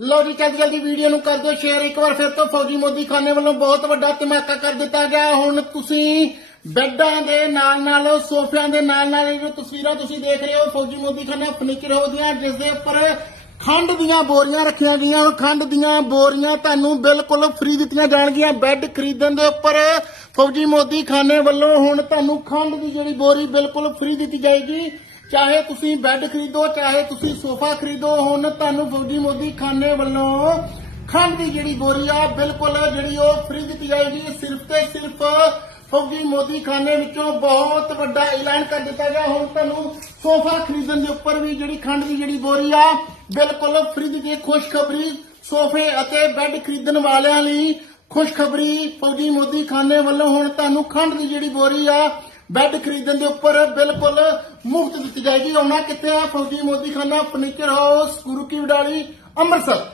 ਲਓ ਜੀ ਜਲਦੀ ਜਲਦੀ ਵੀਡੀਓ ਨੂੰ ਕਰ ਦਿਓ ਸ਼ੇਅਰ। ਇੱਕ ਵਾਰ ਫਿਰ ਤੋਂ ਫੌਜੀ ਮੋਦੀ ਖਾਨੇ ਵੱਲੋਂ ਬਹੁਤ ਵੱਡਾ ਧਮਾਕਾ ਕਰ ਦਿੱਤਾ ਗਿਆ। ਹੁਣ ਤੁਸੀਂ ਬੈੱਡਾਂ ਦੇ ਨਾਲ ਸੋਫਿਆਂ ਦੇ ਨਾਲ ਇਹ ਤਸਵੀਰਾਂ ਤੁਸੀਂ ਦੇਖ ਰਹੇ ਹੋ ਫੌਜੀ ਮੋਦੀ ਖਾਨਾ ਫਰਨੀਚਰ ਹਾਊਸ ਦੀਆਂ, ਜਿਸ ਦੇ ਉੱਪਰ ਖੰਡ ਦੀਆਂ ਬੋਰੀਆਂ ਰੱਖੀਆਂ ਗਈਆਂ। ਹੁਣ ਖੰਡ ਦੀਆਂ ਬੋਰੀਆਂ ਤੁਹਾਨੂੰ ਬਿਲਕੁਲ ਫ੍ਰੀ ਦਿੱਤੀਆਂ ਜਾਣਗੀਆਂ। ਬੈੱਡ ਖਰੀਦਣ ਦੇ ਉੱਪਰ ਫੌਜੀ ਮੋਦੀ ਖਾਨੇ ਵੱਲੋਂ ਹੁਣ ਤੁਹਾਨੂੰ ਖੰਡ ਦੀ ਜਿਹੜੀ ਬੋਰੀ ਬਿਲਕੁਲ ਫ੍ਰੀ ਦਿੱਤੀ ਜਾਏਗੀ। ਚਾਹੇ ਤੁਸੀਂ ਬੈੱਡ ਖਰੀਦੋ, ਚਾਹੇ ਤੁਸੀਂ ਸੋਫਾ ਖਰੀਦੋ, ਹੁਣ ਤੁਹਾਨੂੰ ਫੌਜੀ ਮੋਦੀ ਖਾਨੇ ਵੱਲੋਂ ਖੰਡ ਦੀ ਜਿਹੜੀ ਬੋਰੀ ਆ ਬਿਲਕੁਲ ਜਿਹੜੀ ਉਹ ਫ੍ਰੀ ਦਿੱਤੀ ਜਾਏਗੀ। ਸਿਰਫ ਤੇ ਸਿਰਫ ਫੌਜੀ ਮੋਦੀ ਖਾਨੇ ਵਿੱਚੋਂ ਬਹੁਤ ਵੱਡਾ ਐਲਾਨ ਕਰ ਦਿੱਤਾ ਗਿਆ। ਹੁਣ ਤੁਹਾਨੂੰ ਸੋਫਾ ਖਰੀਦਣ ਦੇ ਉੱਪਰ ਵੀ ਜਿਹੜੀ ਖੰਡ ਦੀ ਜਿਹੜੀ ਬੋਰੀ ਆ ਬਿਲਕੁਲ ਫ੍ਰੀ ਦਿੱਤੀ। ਖੁਸ਼ਖਬਰੀ ਸੋਫੇ ਅਤੇ ਬੈੱਡ ਖਰੀਦਣ ਵਾਲਿਆਂ ਲਈ ਖੁਸ਼ਖਬਰੀ ਫੌਜੀ ਮੋਦੀ ਖਾਨੇ ਵੱਲੋਂ ਹੁਣ ਤੁਹਾਨੂੰ ਖੰਡ ਦੀ ਜਿਹੜੀ ਬੋਰੀ ਆ ਬੈੱਡ ਖਰੀਦਣ ਦੇ ਉੱਪਰ ਬਿਲਕੁਲ ਮੁਫਤ ਦਿੱਤੀ ਜਾਏਗੀ। ਆਉਣਾ ਕਿੱਥੇ ਆ? ਫੌਜੀ ਮੋਦੀ ਖਾਨਾ ਫਰਨੀਚਰ ਹਾਊਸ, ਗੁਰੂ ਕੀ ਵਡਾਲੀ, ਅੰਮ੍ਰਿਤਸਰ।